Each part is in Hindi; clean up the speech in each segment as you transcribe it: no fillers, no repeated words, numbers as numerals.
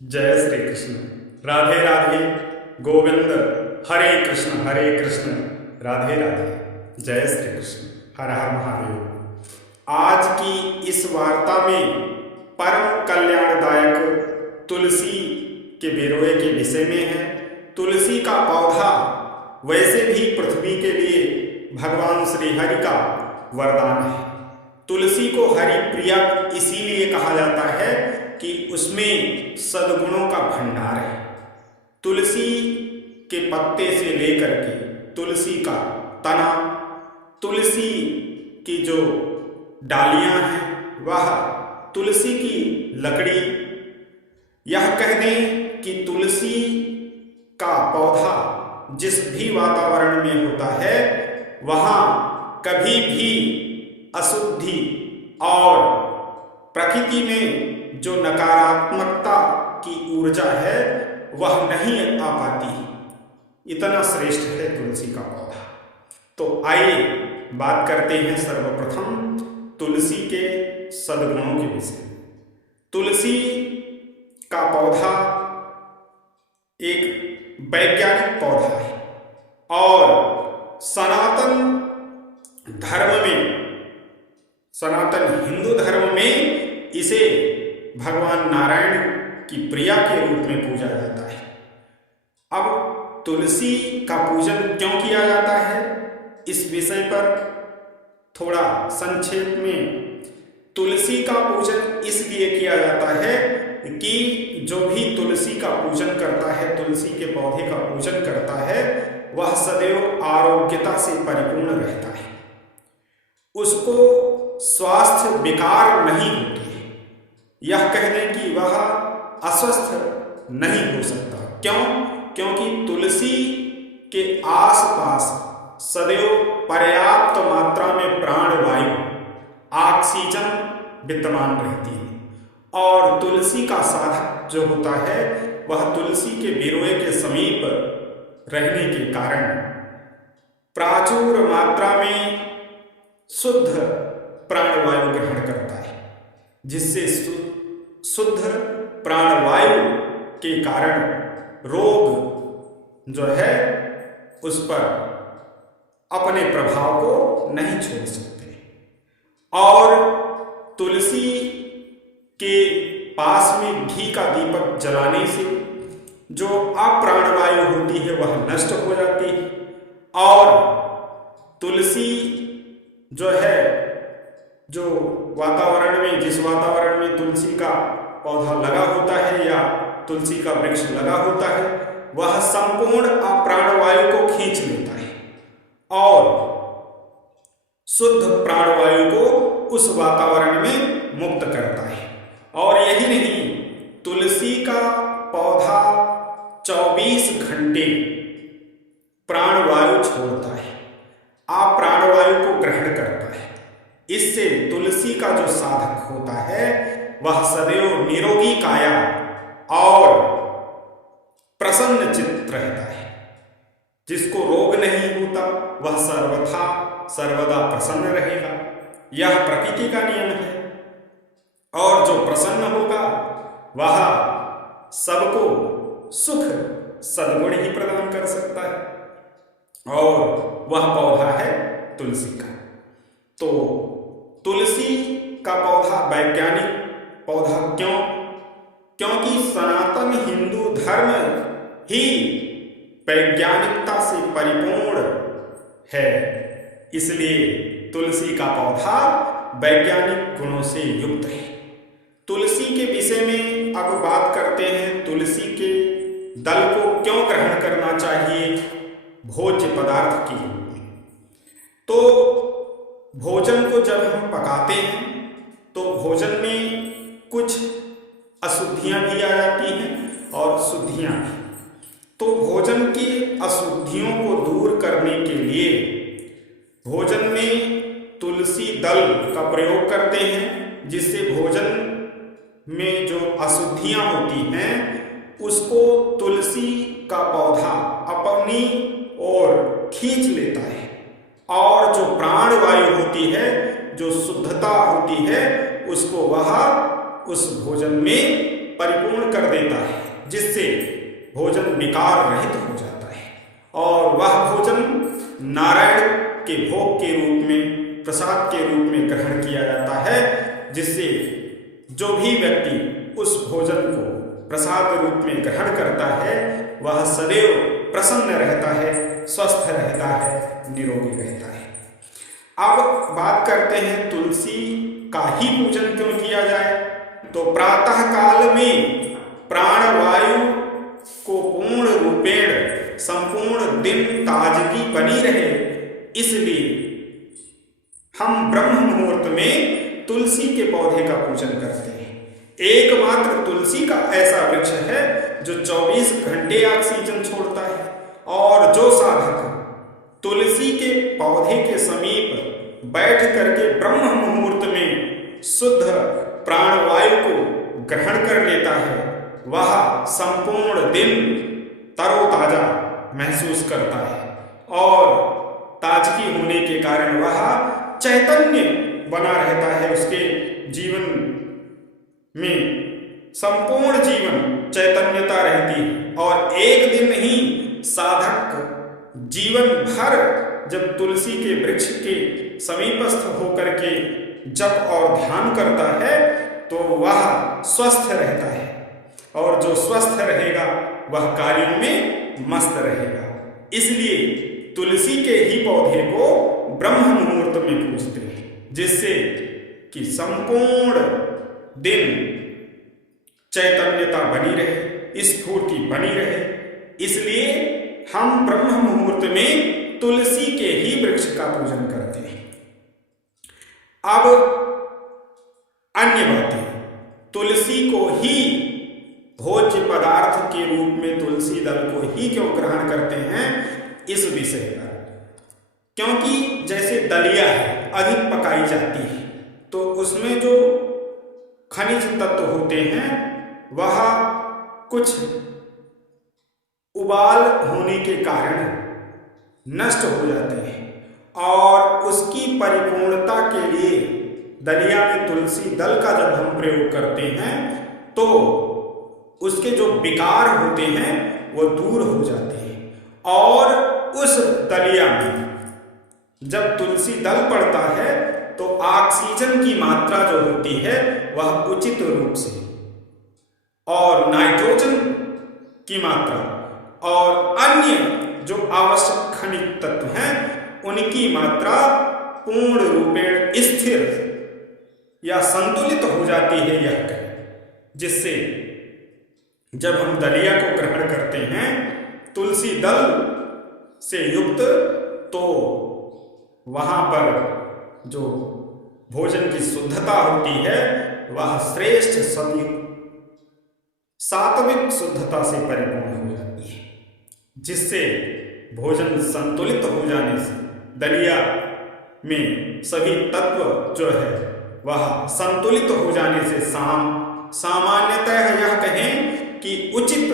जय श्री कृष्ण। राधे राधे। गोविंद। हरे कृष्ण राधे राधे। जय श्री कृष्ण। हर हर महादेव। आज की इस वार्ता में परम कल्याणदायक तुलसी के बेरोए के विषय में है। तुलसी का पौधा वैसे भी पृथ्वी के लिए भगवान श्री हरि का वरदान है। तुलसी को हरि प्रिया इसीलिए कहा जाता है कि उसमें सद्गुणों का भंडार है। तुलसी के पत्ते से लेकर के तुलसी का तना, तुलसी की जो डालियां हैं, वह तुलसी की लकड़ी, यह कह दें कि तुलसी का पौधा जिस भी वातावरण में होता है वहां कभी भी अशुद्धि और प्रकृति में जो नकारात्मकता की ऊर्जा है वह नहीं आ पाती। इतना श्रेष्ठ है तुलसी का पौधा। तो आइए बात करते हैं सर्वप्रथम तुलसी के सद्गुणों के विषय में। तुलसी का पौधा एक वैज्ञानिक पौधा है और सनातन हिंदू धर्म में इसे भगवान नारायण की प्रिया के रूप में पूजा जाता है। अब तुलसी का पूजन क्यों किया जाता है, इस विषय पर थोड़ा संक्षेप में। तुलसी का पूजन इसलिए किया जाता है कि जो भी तुलसी का पूजन करता है, तुलसी के पौधे का पूजन करता है, वह सदैव आरोग्यता से परिपूर्ण रहता है। उसको स्वास्थ्य विकार नहीं होती है। यह कह दें कि वह अस्वस्थ नहीं हो सकता। क्यों? क्योंकि तुलसी के आसपास सदैव पर्याप्त मात्रा में प्राणवायु, ऑक्सीजन विद्यमान रहती है और तुलसी का साधक जो होता है वह तुलसी के बेरोए के समीप रहने के कारण प्रचुर मात्रा में शुद्ध प्राणवायु ग्रहण करता है, जिससे शुद्ध प्राणवायु के कारण रोग जो है उस पर अपने प्रभाव को नहीं छोड़ सकते। और तुलसी के पास में घी का दीपक जलाने से जो अप्राणवायु होती है वह नष्ट हो जाती है और तुलसी जो है, जो वातावरण में, जिस वातावरण में तुलसी का पौधा लगा होता है या तुलसी का वृक्ष लगा होता है, वह संपूर्ण अप्राणवायु को खींच लेता है और शुद्ध प्राणवायु को उस वातावरण में मुक्त करता है। और यही नहीं, तुलसी का पौधा 24 घंटे प्राणवायु छोड़ता है, आप प्राणवायु को ग्रहण करता है। इससे तुलसी का जो साधक होता है वह सदैव निरोगी काया और प्रसन्न चित्त रहता है। जिसको रोग नहीं होता वह सर्वदा प्रसन्न रहेगा। यह प्रकृति का नियम है और जो प्रसन्न होगा वह सबको सुख सद्गुण ही प्रदान कर सकता है और वह पौधा है तुलसी का। तो तुलसी का पौधा वैज्ञानिक पौधा क्यों? क्योंकि सनातन हिंदू धर्म ही वैज्ञानिकता से परिपूर्ण है, इसलिए तुलसी का पौधा वैज्ञानिक गुणों से युक्त है। तुलसी के विषय में अब बात करते हैं। तुलसी के दल को क्यों ग्रहण करना चाहिए भोज्य पदार्थ के रूप में? तो भोजन को जब हम पकाते हैं तो भोजन में कुछ अशुद्धियां भी आ जाती हैं और शुद्धियां भी। तो भोजन की अशुद्धियों को दूर करने के लिए भोजन में तुलसी दल का प्रयोग करते हैं, जिससे भोजन में जो अशुद्धियां होती हैं उसको तुलसी का पौधा अपनी ओर खींच लेता है और जो प्राणवायु होती है, जो शुद्धता होती है, उसको वह उस भोजन में परिपूर्ण कर देता है, जिससे भोजन विकार रहित हो जाता है और वह भोजन नारायण के भोग के रूप में, प्रसाद के रूप में ग्रहण किया जाता है, जिससे जो भी व्यक्ति उस भोजन को प्रसाद रूप में ग्रहण करता है वह सदैव प्रसन्न रहता है, स्वस्थ रहता है, निरोगी रहता है। अब बात करते हैं तुलसी का ही पूजन क्यों किया जाए। तो प्रातः काल में प्राणवायु को पूर्ण रूपेण संपूर्ण दिन ताजगी बनी रहे, इसलिए हम ब्रह्म मुहूर्त में तुलसी के पौधे का पूजन करते हैं। एकमात्र तुलसी का ऐसा वृक्ष है जो 24 घंटे ऑक्सीजन छोड़ता है, और जो साधक तुलसी के पौधे के समीप बैठ करके ब्रह्म मुहूर्त में शुद्ध प्राणवायु को ग्रहण कर लेता है, वह संपूर्ण दिन तरोताजा महसूस करता है और ताजगी होने के कारण वह चैतन्य बना रहता है। उसके जीवन में संपूर्ण जीवन चैतन्यता रहती है और एक दिन ही साधक जीवन भर जब तुलसी के वृक्ष के समीपस्थ होकर के जप और ध्यान करता है तो वह स्वस्थ रहता है, और जो स्वस्थ रहेगा वह कार्यों में मस्त रहेगा। इसलिए तुलसी के ही पौधे को ब्रह्म मुहूर्त में पूजते हैं, जिससे कि संपूर्ण दिन चैतन्यता बनी रहे, स्फूर्ति बनी रहे। इसलिए हम ब्रह्म मुहूर्त में तुलसी के ही वृक्ष का पूजन करते हैं। अब अन्य बातें, तुलसी को ही भोज्य पदार्थ के रूप में तुलसी दल को ही क्यों ग्रहण करते हैं, इस विषय पर। क्योंकि जैसे दलिया है, अधिक पकाई जाती है तो उसमें जो खनिज तत्व होते हैं वह कुछ उबाल होने के कारण नष्ट हो जाते हैं, और उसकी परिपूर्णता के लिए दलिया में तुलसी दल का जब हम प्रयोग करते हैं तो उसके जो विकार होते हैं वो दूर हो जाते हैं, और उस दलिया में जब तुलसी दल पड़ता है तो ऑक्सीजन की मात्रा जो होती है वह उचित रूप से, और नाइट्रोजन की मात्रा और अन्य जो आवश्यक खनिज तत्व हैं उनकी मात्रा पूर्ण रूपेण स्थिर या संतुलित हो जाती है, यह कहें, जिससे जब हम दलिया को ग्रहण करते हैं तुलसी दल से युक्त, तो वहां पर जो भोजन की शुद्धता होती है वह श्रेष्ठ सात्विक शुद्धता से परिपूर्ण हो जाती है, जिससे भोजन संतुलित हो जाने से दलिया में सभी तत्व जो है वह संतुलित हो जाने से सामान्यतः यह कहें कि उचित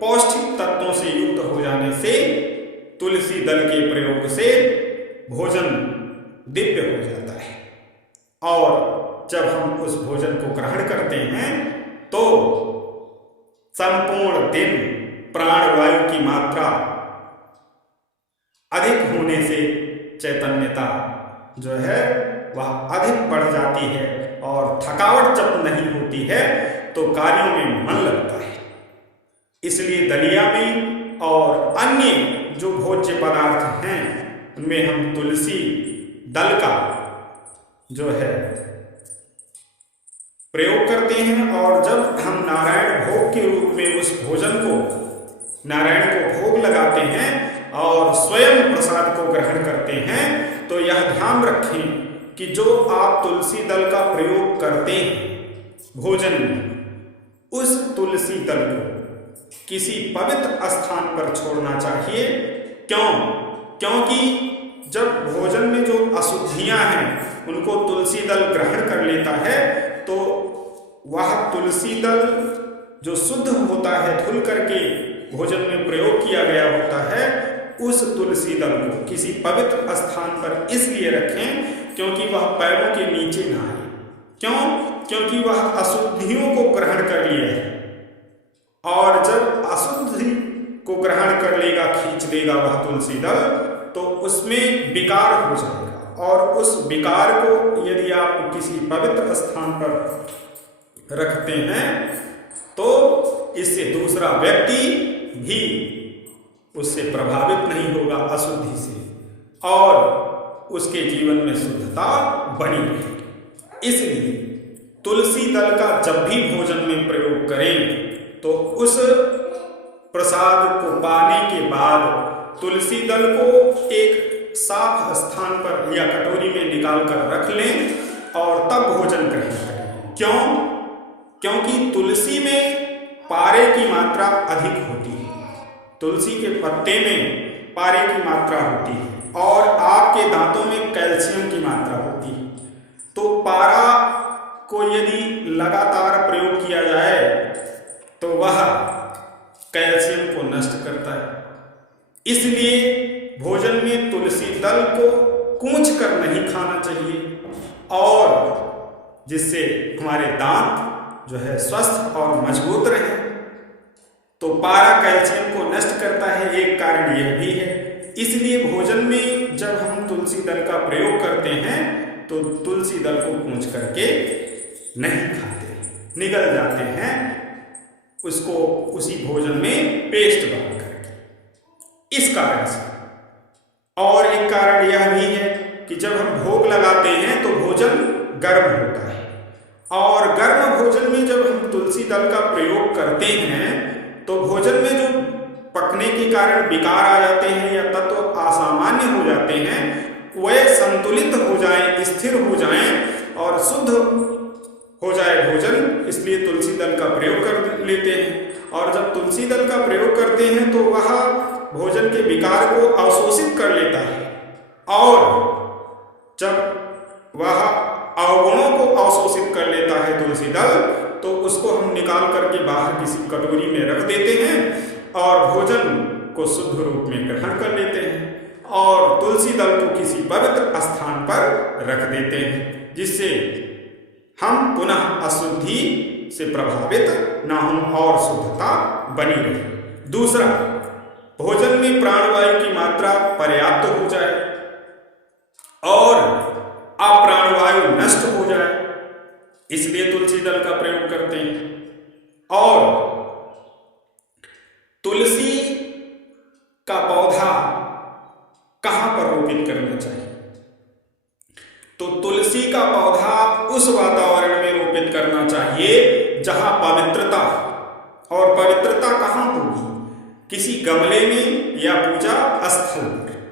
पौष्टिक तत्वों से युक्त हो जाने से तुलसी दल के प्रयोग से भोजन दिव्य हो जाता है, और जब हम उस भोजन को ग्रहण करते हैं तो संपूर्ण दिन प्राणवायु की मात्रा अधिक होने से चैतन्यता जो है वह अधिक बढ़ जाती है, और थकावट जब नहीं होती है तो कार्यों में मन लगता है। इसलिए दलिया में और अन्य जो भोज्य पदार्थ हैं उनमें हम तुलसी दल का जो है प्रयोग करते हैं, और जब हम नारायण भोग के रूप में उस भोजन को नारायण को भोग लगाते हैं और स्वयं प्रसाद को ग्रहण करते हैं तो यह ध्यान रखें कि जो आप तुलसी दल का प्रयोग करते हैं भोजन में, उस तुलसी दल को किसी पवित्र स्थान पर छोड़ना चाहिए। क्योंकि जब भोजन में जो अशुद्धियां हैं उनको तुलसी दल ग्रहण कर लेता है तो वह तुलसी दल जो शुद्ध होता है धुल करके भोजन में प्रयोग किया गया होता है, उस तुलसी दल को किसी पवित्र स्थान पर इसलिए रखें क्योंकि वह पैरों के नीचे ना आए। क्योंकि वह अशुद्धियों को ग्रहण कर लिया है, तुलसी दल, तो उसमें विकार हो जाएगा और उस विकार को यदि आप किसी पवित्र स्थान पर रखते हैं तो इससे दूसरा व्यक्ति भी उससे प्रभावित नहीं होगा अशुद्धि से, और उसके जीवन में शुद्धता बनी रहेगी। इसलिए तुलसी दल का जब भी भोजन में प्रयोग करें तो उस प्रसाद को पाने के बाद तुलसी दल को एक साफ स्थान पर या कटोरी में निकाल कर रख लें और तब भोजन ग्रहण करें। क्यों? क्योंकि तुलसी में पारे की मात्रा अधिक होती है, तुलसी के पत्ते में पारे की मात्रा होती है और आपके दांतों में कैल्शियम की मात्रा होती है। तो पारा को यदि लगातार प्रयोग किया जाए तो वह कैल्शियम को नष्ट करता है। इसलिए भोजन में तुलसी दल को कूच कर नहीं खाना चाहिए, और जिससे हमारे दांत जो है स्वस्थ और मजबूत रहे। तो पारा कैल्शियम को नष्ट करता है, एक कारण यह भी है। इसलिए भोजन में जब हम तुलसी दल का प्रयोग करते हैं तो तुलसी दल को कूच करके नहीं खाते, निगल जाते हैं उसको उसी भोजन में पेस्ट बना करके। इस कारण से, और एक कारण यह भी है कि जब हम भोग लगाते हैं तो भोजन गर्म होता है, और गर्म भोजन में जब हम तुलसी दल का प्रयोग करते हैं तो भोजन में जो पकने के कारण विकार आ जाते हैं या तत्व असामान्य हो जाते हैं, वह संतुलित हो जाएं, स्थिर हो जाएं और शुद्ध हो जाए भोजन। इसलिए तुलसी दल का प्रयोग कर लेते हैं, और जब तुलसी दल का प्रयोग करते हैं तो वह भोजन के विकार को अवशोषित कर लेता है, और जब वह अवगुणों को अवशोषित कर लेता है तुलसी दल, तो उसको हम निकाल करके बाहर किसी कटोरी में रख देते हैं और भोजन को शुद्ध रूप में ग्रहण कर लेते हैं, और तुलसी दल को किसी पवित्र स्थान पर रख देते हैं, जिससे हम पुनः अशुद्धि से प्रभावित न हों और शुद्धता बनी रहे। दूसरा, भोजन में प्राणवायु की मात्रा पर्याप्त हो जाए और अप्राणवायु नष्ट हो जाए, इसलिए तुलसी दल का प्रयोग करते हैं। और तुलसी का पौधा कहां पर रोपित करना चाहिए? तो तुलसी का पौधा उस वातावरण में रोपित करना चाहिए जहां पवित्रता, और पवित्रता कहां होगी? किसी गमले में या पूजा स्थल पर।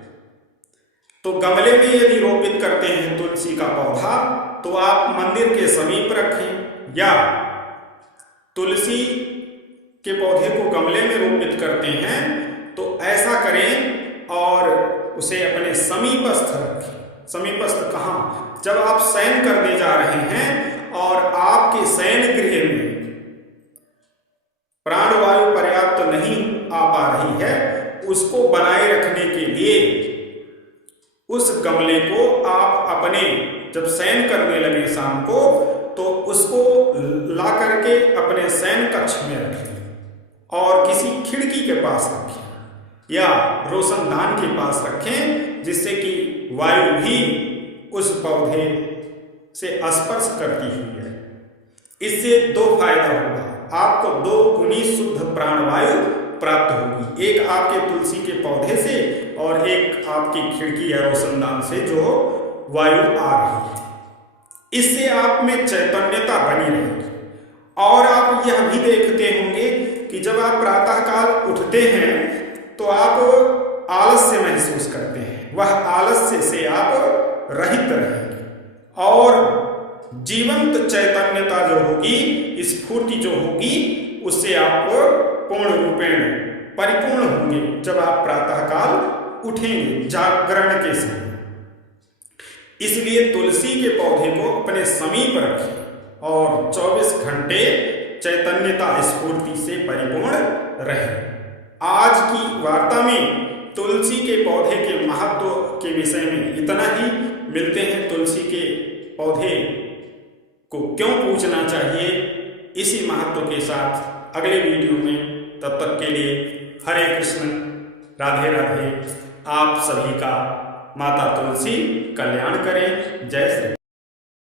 तो गमले में यदि रोपित करते हैं तुलसी का पौधा तो आप मंदिर के समीप रखें, या तुलसी के पौधे को गमले में रोपित करते हैं तो ऐसा करें और उसे अपने समीपस्थ रखें। समीपस्थ कहाँ? जब आप शयन करने जा रहे हैं और आपके शयन गृह में प्राणवायु पर्याप्त नहीं आ पा रही है, उसको बनाए रखने के लिए उस गमले को आप अपने जब शयन करने लगे शाम को, तो उसको ला करके अपने शयन कक्ष में रखें और किसी खिड़की के पास रखें या रोशनदान के पास रखें, जिससे कि वायु भी उस पौधे से स्पर्श करती हुई है। इससे दो फायदा होगा, आपको दो गुनी शुद्ध प्राणवायु प्राप्त होगी, एक आपके तुलसी के पौधे से और एक आपकी खिड़की या रोशनदान से जो वायु आ रही है। इससे आप में चैतन्यता बनी रहेगी। और आप यह भी देखते होंगे कि जब आप प्रातःकाल उठते हैं तो आप आलस्य महसूस करते हैं, वह आलस्य से आप रहित रहेंगे और जीवंत चैतन्यता जो होगी, स्फूर्ति जो होगी, उससे आप पूर्ण रूपेण परिपूर्ण होंगे जब आप प्रातःकाल उठेंगे जागरण के समय। इसलिए तुलसी के पौधे को अपने समीप रखें और 24 घंटे चैतन्यता स्फूर्ति से परिपूर्ण रहे। आज की वार्ता में तुलसी के पौधे के महत्व के विषय में इतना ही। मिलते हैं तुलसी के पौधे को क्यों पूजना चाहिए इसी महत्व के साथ अगले वीडियो में। तब तक के लिए हरे कृष्ण, राधे राधे। आप सभी का माता तुलसी कल्याण करें। जय श्री